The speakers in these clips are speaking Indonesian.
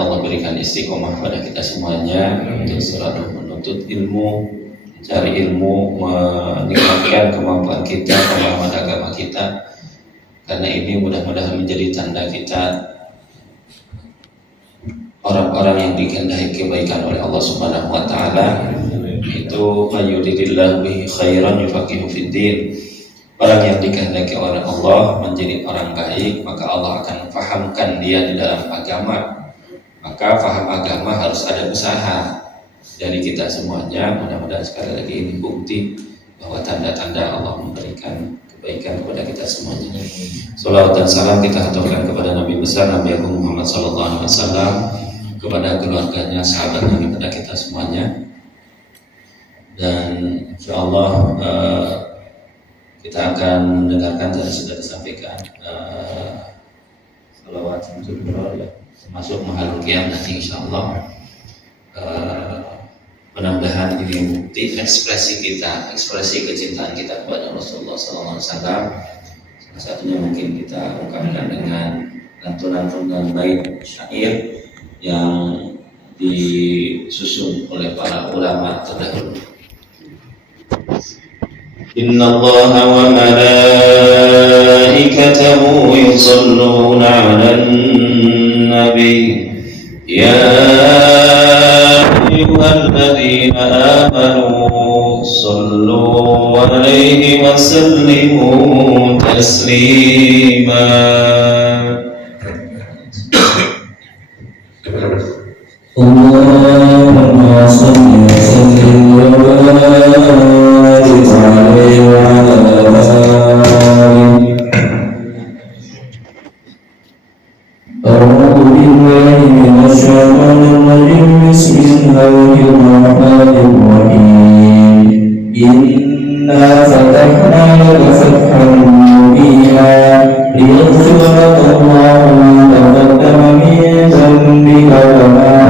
Allah berikan istiqomah pada kita semuanya untuk selalu menuntut ilmu, mencari ilmu, meningkatkan kemampuan kita, pemahaman agama kita, karena ini mudah-mudahan menjadi tanda kita orang-orang yang dikehendaki kebaikan oleh Allah Subhanahu wa taala. Itu mayyuridillahu bihi khairan yufaqihu fiddin. Orang yang dikehendaki oleh Allah menjadi orang baik, maka Allah akan fahamkan dia di dalam agama. Maka faham agama harus ada usaha dari kita semuanya. Mudah-mudahan sekali lagi ini bukti bahwa tanda-tanda Allah memberikan kebaikan kepada kita semuanya. Salawat dan salam kita haturkan kepada Nabi besar Nabi Agung Muhammad sallallahu alaihi wasallam, kepada keluarganya, sahabatnya, kepada kita semuanya. Dan insyaallah kita akan mendengarkan tadi sudah disampaikan salawat ya, termasuk mahalul qiyam nanti insyaallah. Mudah-mudahan ini bukti ekspresi kita, ekspresi kecintaan kita kepada Rasulullah sallallahu alaihi wasallam. Salah satunya mungkin kita ungkapkan dengan lantunan-lantunan bait syair yang disusun oleh para ulama terdahulu. Inna Allaha wa malaikatahu yusalluna 'alan nabi ya ayyuhalladzina amanu sallu 'alaihi wa sallimu taslima. Allahumma salli wa sallim wa barik alaihi wa ala alihi. A'udzu billahi minasy syaithanir rajim. Bismillahirrahmanirrahim. Inna fatahna laka fathan mubina liyaghfira laka Allahu ma taqaddama min dhanbika wa ma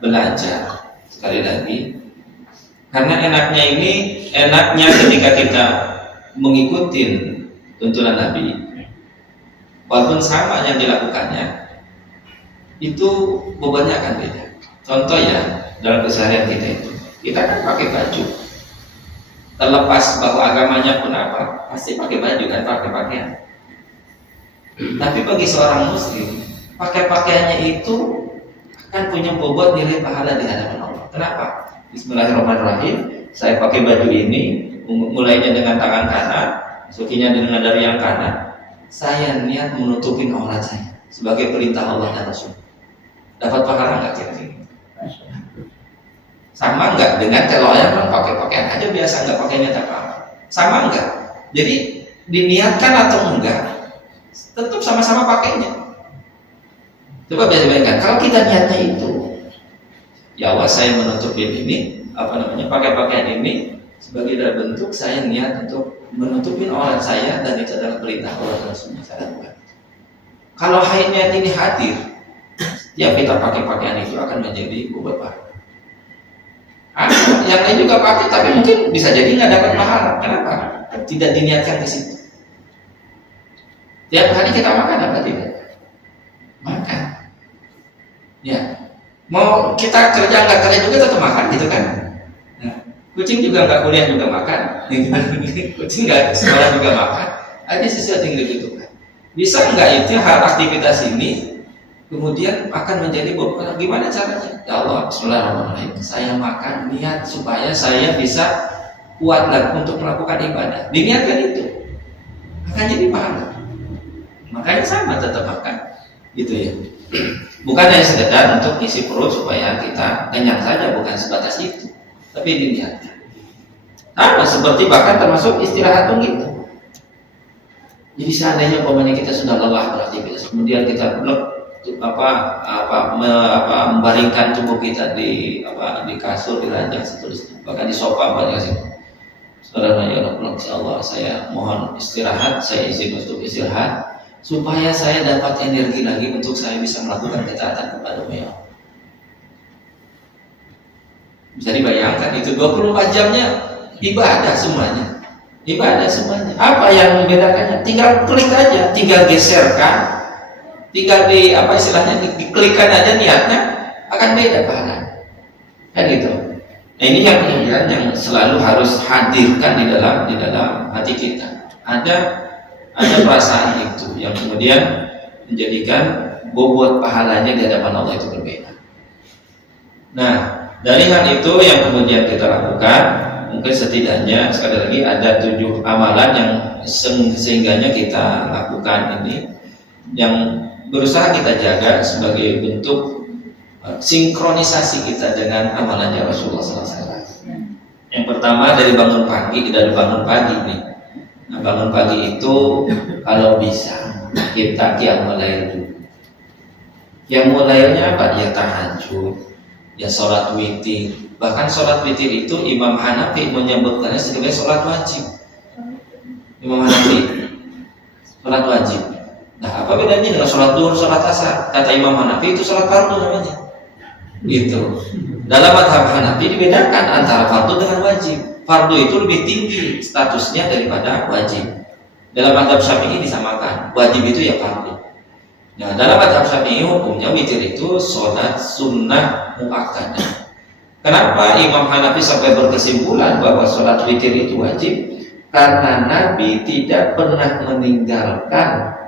belajar. Sekali lagi, karena enaknya ketika kita mengikuti tuntunan Nabi, walaupun sama yang dilakukannya, itu bebannya akan beda. Contoh ya, dalam keseharian kita kan pakai baju, terlepas bahwa agamanya pun apa, pasti pakai baju kan, pakai pakaian. Tapi bagi seorang muslim, pakai pakaiannya itu akan punya bobot nilai pahala di hadapan Allah. Kenapa? Bismillahirrahmanirrahim. Saya pakai baju ini, mulainya dengan tangan kanan, sukinya dengan dari yang kanan. Saya niat menutupin aurat saya sebagai perintah Allah dan Rasul. Dapat pahala nggak kira-kira? Sama nggak dengan kalau orang pakai pakaian aja biasa, nggak pakai niat apa-apa? Sama nggak? Jadi diniatkan atau enggak? Tetap sama-sama pakainya. Coba bayangkan kalau kita niatnya itu, ya Allah saya menutupin ini, pakai pakaian ini sebagai dalam bentuk saya niat untuk menutupin aurat saya, dan itu adalah perintah Allah dan Rasulnya saya lakukan. Kalau niat ini hadir, ya kita pakai pakaian itu akan menjadi bobot pahala. Yang lain juga pakai, tapi mungkin bisa jadi nggak dapat pahala. Kenapa? Tidak diniatkan ke situ. Tiap hari kita makan apa tidak? Makan. Ya, mau kita kerja nggak kerja juga tetap makan gitu kan? Nah, kucing juga nggak kuliah juga makan. Kucing nggak sekolah juga makan. Ada sesuatu yang dibutuhkan. Bisa nggak itu hal aktivitas ini kemudian akan menjadi bobot? Gimana caranya? Ya Allah, Bismillahirrahmanirrahim. Saya makan niat supaya saya bisa kuat lagi untuk melakukan ibadah. Diniatkan itu akan jadi pahala. Makanya sama tetap makan, gitu ya. Bukan hanya sekedar untuk isi perut supaya kita kenyang saja, bukan sebatas itu, tapi diniatkan. Sama seperti bahkan termasuk istirahat pun gitu. Jadi seandainya umpamanya kita sudah lelah beraktivitas, kemudian kita membaringkan tubuh kita di kasur, di ranjang seterusnya, bahkan di sofa banyak sih. Saudara ya Allah, insyaallah saya mohon istirahat, saya izin untuk istirahat supaya saya dapat energi lagi untuk saya bisa melakukan ketaatan kepada Allah. Bisa dibayangkan itu 24 jamnya ibadah semuanya. Ibadah semuanya. Apa yang membedakannya? Tinggal klik aja, tinggal geserkan, tinggal diklikkan aja niatnya, akan beda pahala. Kan gitu. Nah, ini yang kemudian yang selalu harus hadirkan di dalam hati kita. Ada perasaan itu yang kemudian menjadikan bobot pahalanya di hadapan Allah itu berbeda. Nah, Dari hal itu yang kemudian kita lakukan, mungkin setidaknya sekali lagi ada 7 amalan yang sehingganya kita lakukan ini, yang berusaha kita jaga sebagai bentuk sinkronisasi kita dengan amalannya Rasulullah SAW. Yang pertama dari bangun pagi nih. Nah, bangun pagi itu kalau bisa kita qiyamul lail dulu. Qiyamul lailnya apa? Ya tahajud, ya sholat witir. Bahkan sholat witir itu Imam Hanafi menyebutkannya sebagai sholat wajib. Imam Hanafi, sholat wajib. Nah, apa bedanya dengan sholat duhur, sholat asar? Kata Imam Hanafi itu sholat fardu namanya. Gitu. Dalam mazhab Hanafi dibedakan antara fardu dengan wajib. Fardu itu lebih tinggi statusnya daripada wajib. Dalam mazhab Syafi'i disamakan. Wajib itu ya fardu. Nah, dalam mazhab Syafi'i hukumnya witir itu sholat sunnah muakkadah. Kenapa Imam Hanafi sampai berkesimpulan bahwa sholat witir itu wajib? Karena Nabi tidak pernah meninggalkan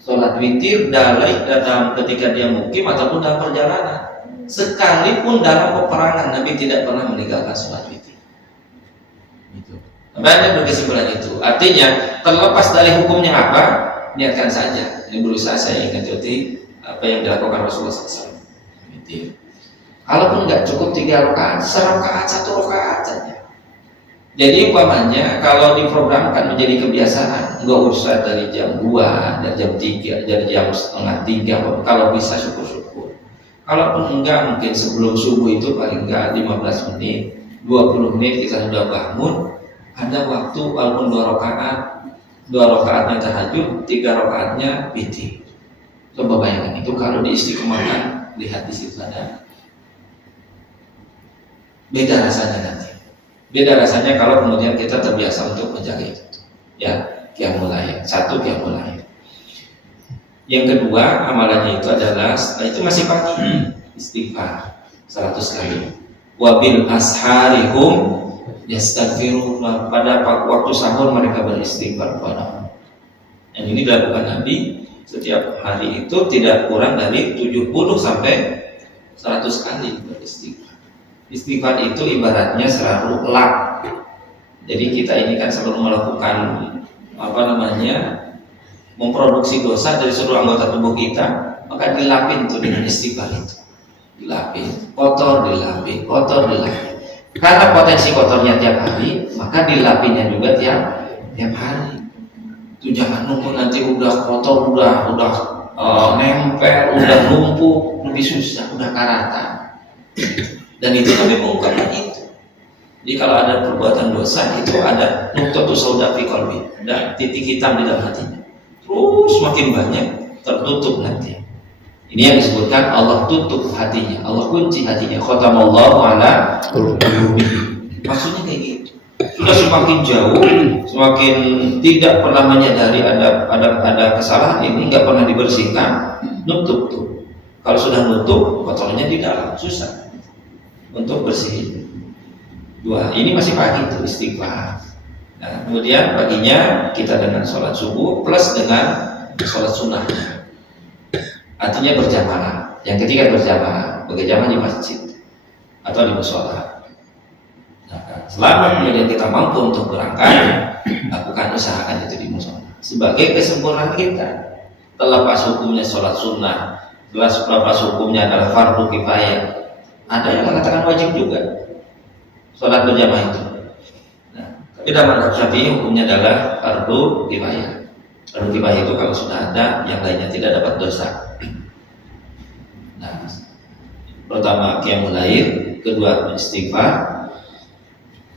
sholat witir dalam ketika dia mukim ataupun dalam perjalanan. Sekalipun dalam peperangan Nabi tidak pernah meninggalkan sholat witir. Gitu. Banyak berkesimpulan itu. Artinya terlepas dari hukumnya apa, niatkan saja. Ini berusaha saya ikuti apa yang dilakukan Rasulullah SAW. Gitu. Kalaupun nggak cukup 3 rakaat, 1 rakaat, 1 rakaat saja. Jadi umpamanya kalau diprogramkan menjadi kebiasaan, nggak usah dari jam 2, dari jam 3, dari jam setengah 3, kalau bisa syukur-syukur. Kalaupun enggak, mungkin sebelum subuh itu paling enggak 15 menit, 20 menit kita sudah bangun, ada waktu walaupun 2 rakaat, 2 rakaatnya tahajud, 3 rakaatnya witir. Coba bayangkan itu kalau diistiqomahkan, lihat di situ ada. Beda rasanya nanti. Beda rasanya kalau kemudian kita terbiasa untuk menjaga itu. Ya, qiyamul lail. 1 qiyamul lail. Yang kedua amalannya itu adalah itu masih pagi, istighfar 100 kali. Wabil asharihum yastaghfirun. Pada waktu sahur mereka beristighfar kepada Allah. Yang ini dilakukan Nabi setiap hari itu tidak kurang dari 70 sampai 100 kali beristighfar. Istighfar itu ibaratnya selalu lap. Jadi kita ini kan selalu melakukan memproduksi dosa dari seluruh anggota tubuh kita, maka dilapin tuh dengan istighfar itu. Dilapin, kotor dilapin, kotor dilapin. Karena potensi kotornya tiap hari, maka dilapinnya juga tiap hari. Itu jangan nunggu nanti udah kotor, udah nempel, udah numpuk, lebih susah, udah karatan. Dan itu Nabi mengungkapkan itu. Jadi kalau ada perbuatan dosa itu ada nuqtatun sauda fi qalbi, ada titik hitam di dalam hatinya. Terus makin banyak tertutup nanti. Ini yang disebutkan Allah tutup hatinya, Allah kunci hatinya. Khatamallahu ala qulubihim. Maksudnya kayak gitu. Sudah semakin jauh, semakin tidak pernah menyadari ada kesalahan ini, nggak pernah dibersihkan, nutup tuh. Kalau sudah nutup, kotornya di dalam, susah untuk bersihin. 2, ini masih pagi itu istighfar. Nah, kemudian paginya kita dengan sholat subuh plus dengan sholat sunnah. Artinya berjamaah. Yang ketiga berjamaah di masjid atau di mushola. Nah, selama kemudian kita mampu untuk berangkat, lakukan usahakan itu di mushola. Sebagai kesempurnaan kita. Terlepas hukumnya sholat sunnah, terlepas hukumnya adalah fardu kifayah. Ada yang mengatakan wajib juga sholat berjamaah itu. Nah, tapi dalam mazhab Syafi'i hukumnya adalah fardu kifayah. Fardu kifayah itu kalau sudah ada, yang lainnya tidak dapat dosa. Nah, pertama qiyamul lail, kedua istighfar,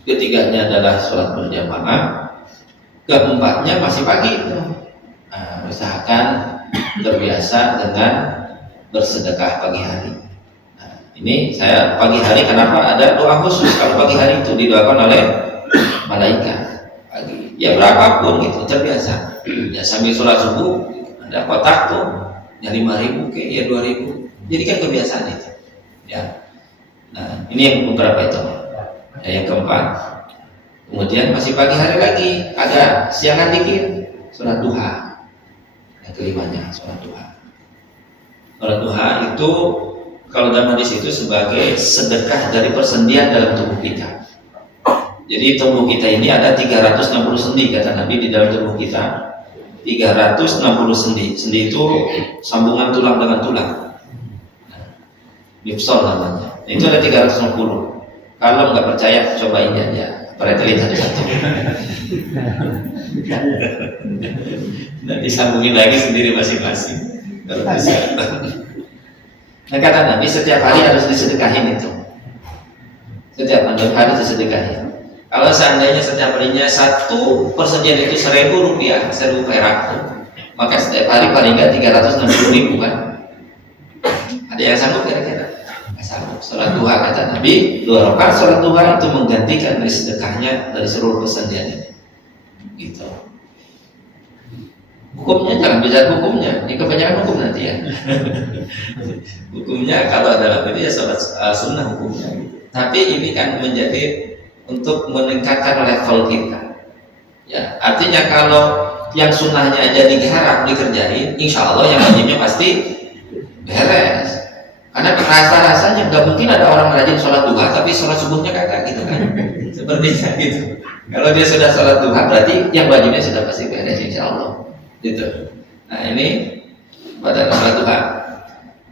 ketiganya adalah sholat berjamaah, keempatnya masih pagi itu. Nah, usahakan terbiasa dengan bersedekah pagi hari. Ini saya pagi hari kenapa ada doa khusus kalau pagi hari itu didoakan oleh malaikat pagi. Ya berapapun gitu terbiasa. Ya sambil sholat subuh ada kotak tuh ya 5.000 ke ya 2.000. Jadi kan kebiasaan itu. Ya. Nah ini yang beberapa itu. Ya, yang keempat. Kemudian masih pagi hari lagi ada siangan dikit sholat duha. Yang kelimanya sholat duha. Sholat duha itu kalau dalam hadis itu sebagai sedekah dari persendian dalam tubuh kita. Jadi tubuh kita ini ada 360 sendi kata Nabi di dalam tubuh kita. 360 sendi. Sendi itu sambungan tulang dengan tulang. Mifsal namanya. Itu ada 360. Kalau nggak percaya cobain ya. Perhatiin satu-satu. Nanti sambungin lagi sendiri masing-masing. Kalau bisa. Nah kata Nabi setiap hari harus disedekahin itu. Setiap hari disedekahin. Kalau seandainya setiap harinya 1 persendian itu 1.000 rupiah, 1.000 perak tuh, maka setiap hari paling nggak 360.000 kan? Ada yang sanggup kira-kira? Nggak sanggup. Sholat duha kata Nabi, 2 rakaat sholat duha itu menggantikan dari sedekahnya dari seluruh persendian ini. Gitu. Hukumnya jangan bicara hukumnya, ini kebanyakan hukum nanti ya. Hukumnya kalau dalam itu ya sholat sunnah hukumnya. Tapi ini kan menjadi untuk meningkatkan level kita. Ya, artinya kalau yang sunnahnya aja digarap dikerjain, insya Allah yang wajibnya pasti beres. Karena rasa-rasanya nggak mungkin ada orang rajin sholat duha tapi sholat subuhnya kagak gitu kan? Sepertinya gitu. Kalau dia sudah sholat duha berarti yang wajibnya sudah pasti beres insya Allah. Gitu. Nah ini pada sholat duha.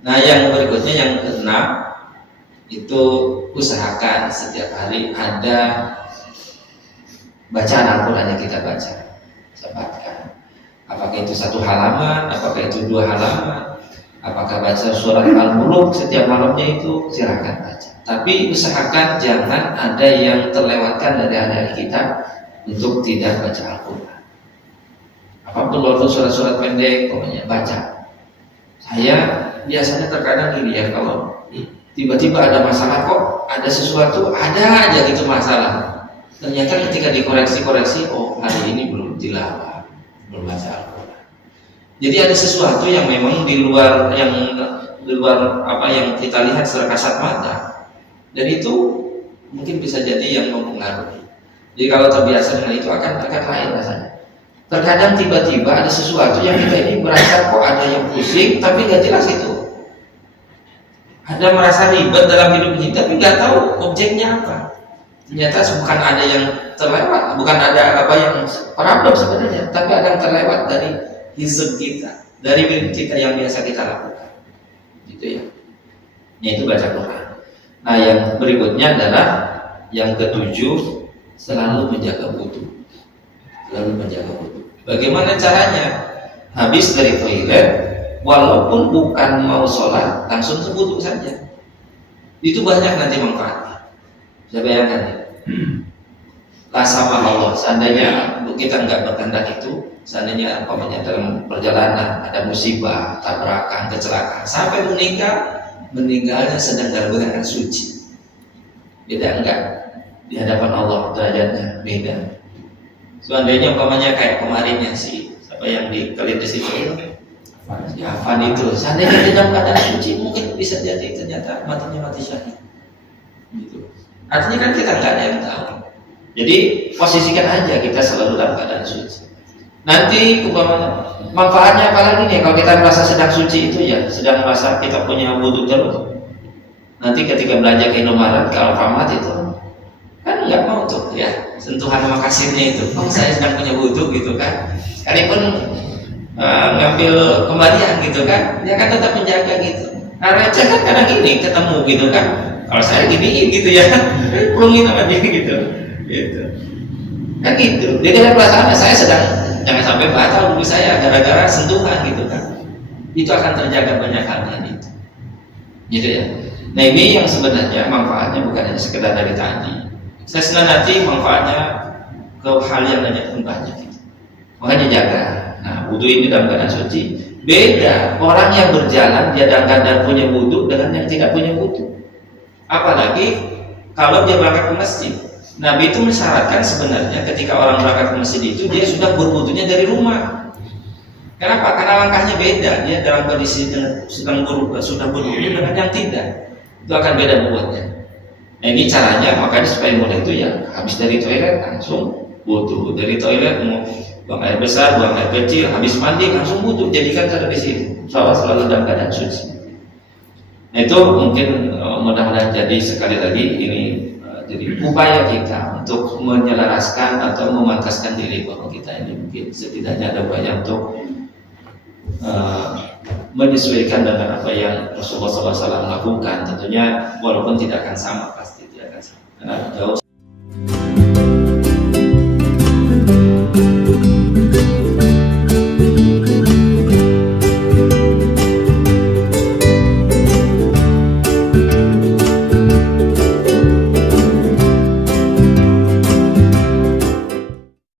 Nah yang berikutnya yang keenam itu usahakan setiap hari ada bacaan Al-Quran yang kita baca, sempatkan. Apakah itu 1 halaman, apakah itu 2 halaman, apakah baca surat Al-Mulk setiap malamnya itu silahkan baca. Tapi usahakan jangan ada yang terlewatkan dari hari kita untuk tidak baca Al-Quran. Apapun walaupun surat-surat pendek, pokoknya baca. Saya biasanya terkadang gini ya, kalau tiba-tiba ada masalah kok, ada sesuatu, ada aja gitu masalah. Ternyata ketika dikoreksi-koreksi, oh hari ini belum tilawah, belum baca Al-Quran. Jadi ada sesuatu yang memang di luar apa yang kita lihat secara kasat mata, dan itu mungkin bisa jadi yang mempengaruhi. Jadi kalau terbiasa dengan itu akan lain rasanya. Terkadang tiba-tiba ada sesuatu yang kita ini merasa kok ada yang pusing, tapi nggak jelas itu. Ada merasa ribet dalam hidup ini tapi nggak tahu objeknya apa. Ternyata bukan ada yang terlewat, bukan ada apa yang problem sebenarnya, tapi ada yang terlewat dari hizb kita, dari hidup kita yang biasa kita lakukan. Gitu ya. Yaitu baca Quran. Nah yang berikutnya adalah yang ketujuh, selalu menjaga wudu. Selalu menjaga wudu. Bagaimana caranya? Habis dari toilet, walaupun bukan mau sholat, langsung wudu saja. Itu banyak nanti manfaatnya. Saya bayangkan ya. Lah sama Allah, seandainya kita nggak berkehendak itu, seandainya dalam perjalanan ada musibah, tabrakan, kecelakaan, sampai meninggalnya sedang dalam keadaan suci. Beda enggak? Di hadapan Allah derajatnya beda. Seandainya kayak kemarinnya si siapa yang dikelindes itu, ya Afan itu, seandainya dia dalam keadaan suci, mungkin bisa jadi ternyata matinya mati syahid. Gitu. Artinya kan kita nggak ada yang tahu. Jadi posisikan aja kita selalu dalam keadaan suci. Nanti manfaatnya apalagi nih kalau kita merasa sedang suci itu ya, sedang merasa kita punya wudu terus. Nanti ketika belanja ke Indomaret, ke Alfamart itu kan nggak mau tuh ya sentuhan makasihnya itu. Oh saya sedang punya wudu gitu kan. Sekalipun ngambil kembalian gitu kan, dia kan tetap menjaga gitu. Nah receh kan kadang gini ketemu gitu kan. Kalau saya giniin gitu ya, pulungin sama dia gitu. Kan gitu. Jadi ada perasaan saya sedang jangan sampai batal wudu saya gara-gara sentuhan gitu kan. Itu akan terjaga banyak hal itu. Gitu ya. Nah ini yang sebenarnya manfaatnya bukan hanya sekedar dari tadi. Saya senang nanti manfaatnya ke hal yang lainnya pun banyak. Gitu. Makanya jaga. Nah wudu ini dalam keadaan suci. Beda orang yang berjalan dia dalam keadaan punya wudu dengan yang tidak punya wudu. Apalagi kalau dia berangkat ke masjid. Nabi itu mensyaratkan sebenarnya ketika orang berangkat ke masjid itu dia sudah berwudunya dari rumah. Kenapa? Karena langkahnya beda. Dia dalam kondisi sedang sudah berwudu dengan yang tidak. Itu akan beda buatnya. Nah ini caranya, makanya supaya mudah itu ya habis dari toilet langsung wudu. Dari toilet mau buang air besar, buang air kecil, habis mandi langsung wudu. Jadikan cara di sini. Selalu dalam keadaan suci. Nah itu mungkin mudah-mudahan jadi sekali lagi ini jadi upaya kita untuk menyelaraskan atau memantaskan diri bahwa kita ini mungkin setidaknya ada upaya untuk menyesuaikan dengan apa yang Rasulullah SAW lakukan. Tentunya walaupun tidak akan sama, pasti tidak akan sama karena jauh